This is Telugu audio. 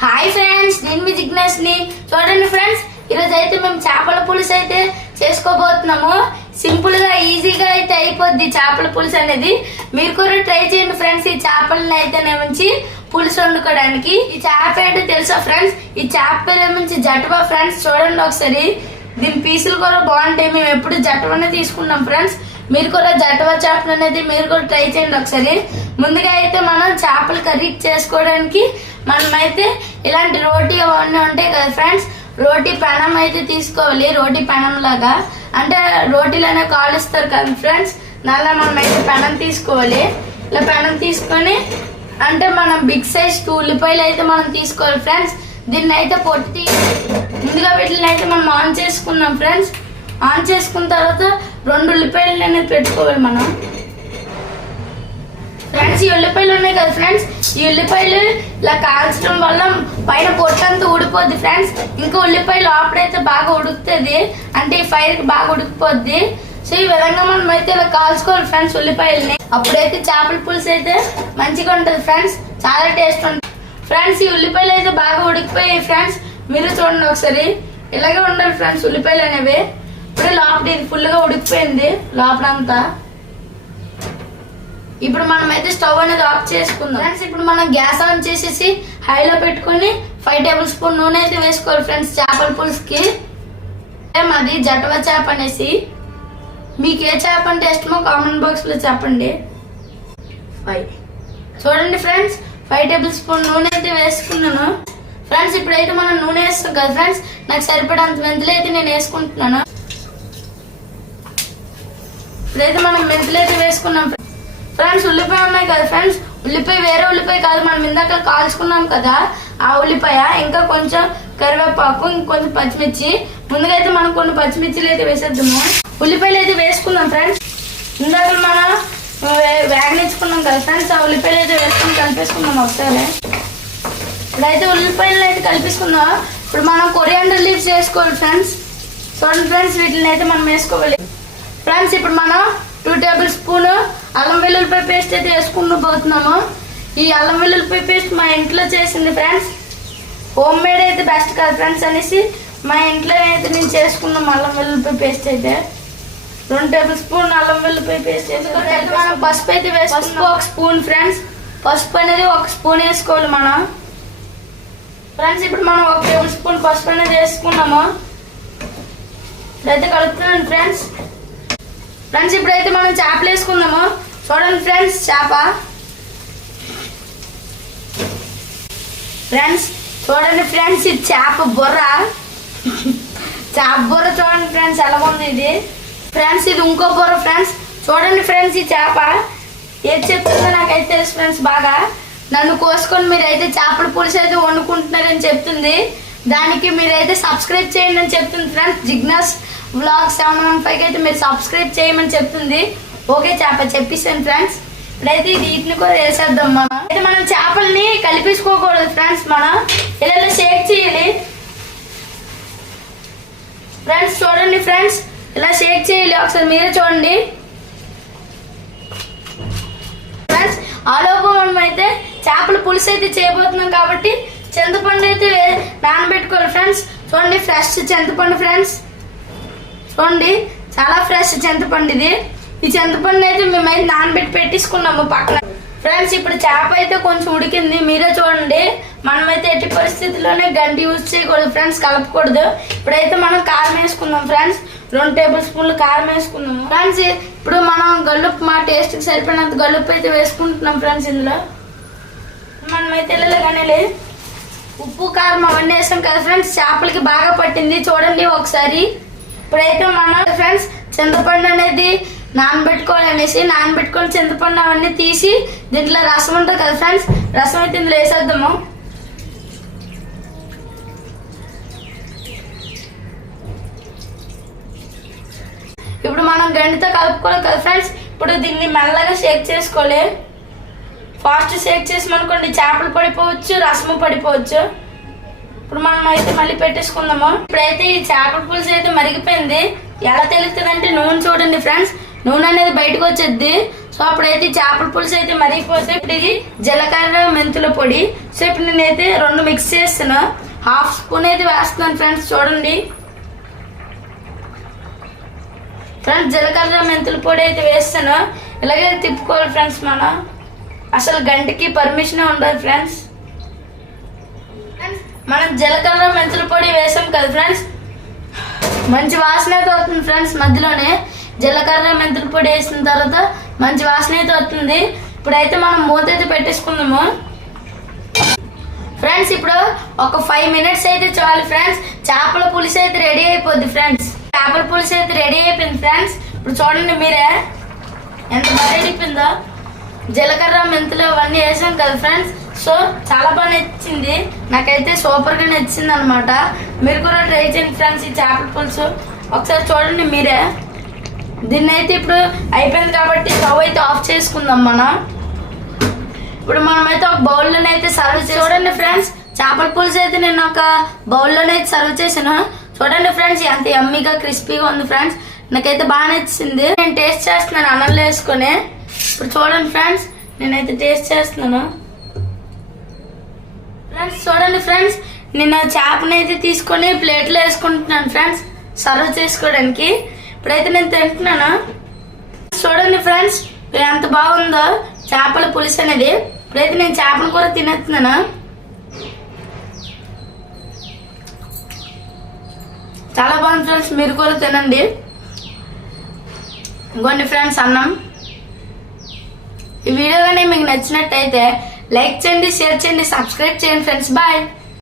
హాయ్ ఫ్రెండ్స్, నేను మీ జిగ్నేష్ ని. చూడండి ఫ్రెండ్స్, ఈరోజు అయితే మేము చేపల పులుసు అయితే చేసుకోబోతున్నాము. సింపుల్ గా ఈజీగా అయితే అయిపోద్ది చేపల పులుసు అనేది. మీరు కూడా ట్రై చేయండి ఫ్రెండ్స్. ఈ చేపలను అయితే నుంచి పులుసు వండుకోవడానికి. ఈ చేప ఏంటో తెలుసా ఫ్రెండ్స్? ఈ చేప పేరు నుంచి జటవా ఫ్రెండ్స్. చూడండి ఒకసారి, దీని పీసులు కూడా బాగుంటాయి. మేము ఎప్పుడు జటవనే తీసుకున్నాం ఫ్రెండ్స్. మీరు కూడా జటవా చేపలు అనేది మీరు కూడా ట్రై చేయండి ఒకసారి. ముందుగా అయితే మనం చేపల కర్రీ చేసుకోవడానికి మనమైతే ఇలాంటి రోటీ అవన్నీ ఉంటాయి కదా ఫ్రెండ్స్. రోటీ పెనం అయితే తీసుకోవాలి. రోటీ పెనం లాగా అంటే రోటీలు అనేవి కాలుస్తారు కదా ఫ్రెండ్స్. నల్ల మనం అయితే పెనం తీసుకోవాలి. ఇలా పెనం తీసుకొని అంటే మనం బిగ్ సైజ్ 2 ఉల్లిపాయలు అయితే మనం తీసుకోవాలి ఫ్రెండ్స్. దీన్ని అయితే పొట్టి ముందుగా వీటిని అయితే మనం ఆన్ చేసుకున్నాం ఫ్రెండ్స్. ఆన్ చేసుకున్న తర్వాత 2 ఉల్లిపాయలు అనేది పెట్టుకోవాలి మనం ఫ్రెండ్స్. ఈ ఉల్లిపాయలు ఉన్నాయి కదా ఫ్రెండ్స్, ఈ ఉల్లిపాయలు ఇలా కాల్చడం వల్ల పైన పొట్టంతా ఊడిపోద్ది ఫ్రెండ్స్. ఇంకా ఉల్లిపాయలు లోపడైతే బాగా ఉడుకుతుంది, అంటే ఈ ఫైర్ బాగా ఉడికిపోద్ది. సో ఈ విధంగా మనం అయితే ఇలా కాల్చుకోవాలి ఫ్రెండ్స్ ఉల్లిపాయలని. అప్పుడైతే చేపల పులుసు అయితే మంచిగా ఉంటుంది ఫ్రెండ్స్, చాలా టేస్ట్ ఉంటుంది ఫ్రెండ్స్. ఈ ఉల్లిపాయలు అయితే బాగా ఉడికిపోయాయి ఫ్రెండ్స్. మీరు చూడండి ఒకసారి, ఇలాగే ఉండాలి ఫ్రెండ్స్ ఉల్లిపాయలు అనేవి. ఇప్పుడు లోపల ఇది ఫుల్ గా ఉడికిపోయింది లోపలంతా. ఇప్పుడు మనం అయితే స్టవ్ అనేది ఆఫ్ చేసుకుందాం ఫ్రెండ్స్. ఇప్పుడు మనం గ్యాస్ ఆన్ చేసేసి హైలో పెట్టుకుని 5 టేబుల్ స్పూన్ నూనె అయితే వేసుకోవాలి ఫ్రెండ్స్ చేపల పులుసుకి. అది జటవా చేప అనేసి. మీకు ఏ చేప అంటే ఇష్టమో కామెంట్ బాక్స్ లో చెప్పండి. 5 చూడండి ఫ్రెండ్స్, 5 టేబుల్ స్పూన్ నూనె అయితే వేసుకున్నాను ఫ్రెండ్స్. ఇప్పుడైతే మనం నూనె వేస్తాం కదా ఫ్రెండ్స్. నాకు సరిపడంత మెంతులు అయితే నేను వేసుకుంటున్నాను. ఇప్పుడైతే మనం మెంతులు అయితే వేసుకున్నాం ఫ్రెండ్స్. ఉల్లిపాయ ఉన్నాయి కదా ఫ్రెండ్స్, ఉల్లిపాయ వేరే ఉల్లిపాయ కాదు, మనం ఇందాక కాల్చుకున్నాం కదా ఆ ఉల్లిపాయ. ఇంకా కొంచెం కరివేపాకు, ఇంకొంచెం పచ్చిమిర్చి. ముందుగా అయితే మనం కొన్ని పచ్చిమిర్చిలు అయితే వేసేద్దాము. ఉల్లిపాయలు అయితే వేసుకుందాం ఫ్రెండ్స్. ఇందాక మనం వేగనిచ్చుకున్నాం కదా ఫ్రెండ్స్, ఆ ఉల్లిపాయలు అయితే వేసుకుని కలిపేసుకుందాం ఒకసారి. ఇప్పుడైతే ఉల్లిపాయలు అయితే కలిపేసుకుందాం. ఇప్పుడు మనం కొరియాండర్ లీవ్స్ వేసుకోవాలి ఫ్రెండ్స్. చూడండి ఫ్రెండ్స్, వీటిని అయితే మనం వేసుకోవాలి ఫ్రెండ్స్. ఇప్పుడు మనం 2 టేబుల్ స్పూన్ అల్లం వెల్లుల్లిపాయ పేస్ట్ అయితే వేసుకుంటూ పోతున్నాము. ఈ అల్లం వెల్లుల్లిపాయ పేస్ట్ మా ఇంట్లో చేసింది ఫ్రెండ్స్. హోమ్ మేడ్ అయితే బెస్ట్ కదా ఫ్రెండ్స్ అనేసి మా ఇంట్లో అయితే నేను చేసుకున్నాం అల్లం వెల్లుల్లిపాయ పేస్ట్ అయితే. 2 టేబుల్ స్పూన్ అల్లం వెల్లుల్లిపాయ పేస్ట్ వేసుకుంటే మనం పసుపు అయితే వేసుకున్నాం 1 స్పూన్ ఫ్రెండ్స్. పసుపు అనేది 1 స్పూన్ వేసుకోవాలి మనం ఫ్రెండ్స్. ఇప్పుడు మనం 1 టేబుల్ స్పూన్ పసుపు అనేది వేసుకున్నాము. ఇదైతే కలుపుతున్నాను ఫ్రెండ్స్. ఫ్రెండ్స్ ఇప్పుడైతే మనం చేపలు వేసుకుందాము. చూడండి ఫ్రెండ్స్, చేప ఫ్రెండ్స్. చూడండి ఫ్రెండ్స్, ఇది చేప బుర్ర. చేప బుర్ర చూడండి ఫ్రెండ్స్ ఎలా ఉంది ఇది ఫ్రెండ్స్. ఇది ఇంకో బుర్ర ఫ్రెండ్స్. చూడండి ఫ్రెండ్స్, ఈ చేప ఏది చెప్తుందో నాకైతే తెలుసు ఫ్రెండ్స్. బాగా నన్ను కోసుకొని మీరైతే చేపల పులుసు అయితే వండుకుంటున్నారని చెప్తుంది. దానికి మీరైతే సబ్స్క్రైబ్ చేయండి అని చెప్తుంది ఫ్రెండ్స్. జిగ్నేష్ వ్లాగ్స్ 715 అయితే మీరు సబ్స్క్రైబ్ చేయమని చెప్తుంది. ఓకే చేప చెప్పేసాను ఫ్రెండ్స్. ఇప్పుడైతే వీటిని కూడా వేసేద్దాం. మనం అయితే మనం చేపల్ని కలిపేసుకోకూడదు ఫ్రెండ్స్. మనం ఇలా షేక్ చేయాలి ఫ్రెండ్స్. చూడండి ఫ్రెండ్స్, ఇలా షేక్ చేయాలి ఒకసారి మీరే చూడండి ఫ్రెండ్స్. ఆలోపు మనం అయితే చేపల పులుసు అయితే చేయబోతున్నాం కాబట్టి చింతపండు అయితే నానబెట్టుకోవాలి ఫ్రెండ్స్. చూడండి ఫ్రెష్ చింతపండు ఫ్రెండ్స్. చూడండి చాలా ఫ్రెష్ చింతపండు ఇది. ఈ చింతపండు అయితే మేమైతే నానబెట్టి పెట్టేసుకున్నాము పక్కన ఫ్రెండ్స్. ఇప్పుడు చేప అయితే కొంచెం ఉడికింది, మీరే చూడండి. మనమైతే ఎట్టి పరిస్థితుల్లోనే గంటి యూజ్ చేయకూడదు ఫ్రెండ్స్, కలపకూడదు. ఇప్పుడైతే మనం కారం వేసుకుందాం ఫ్రెండ్స్. 2 టేబుల్ స్పూన్లు కారం వేసుకున్నాము ఫ్రెండ్స్. ఇప్పుడు మనం గల్లుప్పు మా టేస్ట్ కి సరిపోయినంత గల్లుప్పు అయితే వేసుకుంటున్నాం ఫ్రెండ్స్. ఇందులో మనమైతే వెళ్ళగానే ఉప్పు కారం అవన్నీ వేసాం కదా ఫ్రెండ్స్. చేపలకి బాగా పట్టింది చూడండి ఒకసారి. ఇప్పుడైతే మనం ఫ్రెండ్స్ చింతపండు అనేది నానబెట్టుకోవాలి అనేసి నానబెట్టుకొని చింతపండు అవన్నీ తీసి దీంట్లో రసం ఉంటుంది కదా ఫ్రెండ్స్, రసం అయితే ఇందులో వేసేద్దాము. ఇప్పుడు మనం గంటితో కలుపుకోవాలి కదా ఫ్రెండ్స్. ఇప్పుడు దీన్ని మెల్లగా షేక్ చేసుకోవాలి. ఫాస్ట్ షేక్ చేసామనుకోండి చేపలు పడిపోవచ్చు, రసము పడిపోవచ్చు. ఇప్పుడు మనం అయితే మళ్ళీ పెట్టేసుకుందాము. ఇప్పుడైతే ఈ చేపల పులుసు అయితే మరిగిపోయింది. ఎలా తెలుస్తుంది అంటే నూనె చూడండి ఫ్రెండ్స్, నూనె అనేది బయటకు వచ్చేది. సో అప్పుడైతే చేపల పులుసు అయితే మరిగిపోతే ఇప్పుడు ఇది జీలకర్ర మెంతుల పొడి. సో ఇప్పుడు నేనైతే 2 మిక్స్ చేస్తున్నా. 1/2 స్పూన్ అయితే వేస్తున్నాను ఫ్రెండ్స్. చూడండి ఫ్రెండ్స్, జీలకర్ర మెంతుల పొడి అయితే వేస్తాను. ఇలాగే తిప్పుకోవాలి ఫ్రెండ్స్. అసలు గంటకి పర్మిషన్ ఉండదు ఫ్రెండ్స్. మనం జీలకర్ర మెంతుల పొడి వేసాం కదా ఫ్రెండ్స్, మంచి వాసన అయితే వస్తుంది ఫ్రెండ్స్. మధ్యలోనే జీలకర్ర మెంతుల పొడి వేసిన తర్వాత మంచి వాసన అయితే వస్తుంది. ఇప్పుడైతే మనం మూత అయితే పెట్టేసుకుందాము ఫ్రెండ్స్. ఇప్పుడు ఒక 5 మినిట్స్ అయితే చాలు ఫ్రెండ్స్. చేపల పులుసు అయితే రెడీ అయిపోద్ది ఫ్రెండ్స్. చేపల పులుసు అయితే రెడీ అయిపోయింది ఫ్రెండ్స్. ఇప్పుడు చూడండి మీరే ఎంత బాగా అయిపోయిందో. జీలకర్ర మెంతులు అవన్నీ వేసాం కదా ఫ్రెండ్స్. సో చాలా బాగా నచ్చింది నాకైతే, సూపర్ గా నచ్చింది అనమాట. మీరు కూడా ట్రై చేయండి ఫ్రెండ్స్ ఈ చేపల పులుసు. ఒకసారి చూడండి మీరే. దీన్ని అయితే ఇప్పుడు అయిపోయింది కాబట్టి స్టవ్ అయితే ఆఫ్ చేసుకుందాం మనం. ఇప్పుడు మనమైతే ఒక బౌల్లోనైతే సర్వ్ చూడండి ఫ్రెండ్స్. చేపల పులుసు అయితే నేను ఒక బౌల్లోనైతే సర్వ్ చేసాను. చూడండి ఫ్రెండ్స్ ఎంత యమ్మీగా క్రిస్పీగా ఉంది ఫ్రెండ్స్. నాకైతే బాగా నచ్చింది. నేను టేస్ట్ చేస్తున్నాను అన్నంలో వేసుకొని. ఇప్పుడు చూడండి ఫ్రెండ్స్, నేనైతే టేస్ట్ చేస్తున్నాను ఫ్రెండ్స్. చూడండి ఫ్రెండ్స్, నేను చేపనైతే తీసుకొని ప్లేట్లో వేసుకుంటున్నాను ఫ్రెండ్స్, సర్వ్ చేసుకోవడానికి. ఇప్పుడైతే నేను తింటున్నాను. చూడండి ఫ్రెండ్స్ ఎంత బాగుందో చేపల పులుసు అనేది. ఇప్పుడైతే నేను చేపను కూడా తినేస్తున్నాను. చాలా బాగుంది ఫ్రెండ్స్, మీరు కూడా తినండి. ఇంకోండి ఫ్రెండ్స్ అన్నం. ఈ వీడియో కానీ మీకు నచ్చినట్టయితే లైక్ చేయండి, షేర్ చేయండి, సబ్స్క్రైబ్ చేయండి ఫ్రెండ్స్. బాయ్.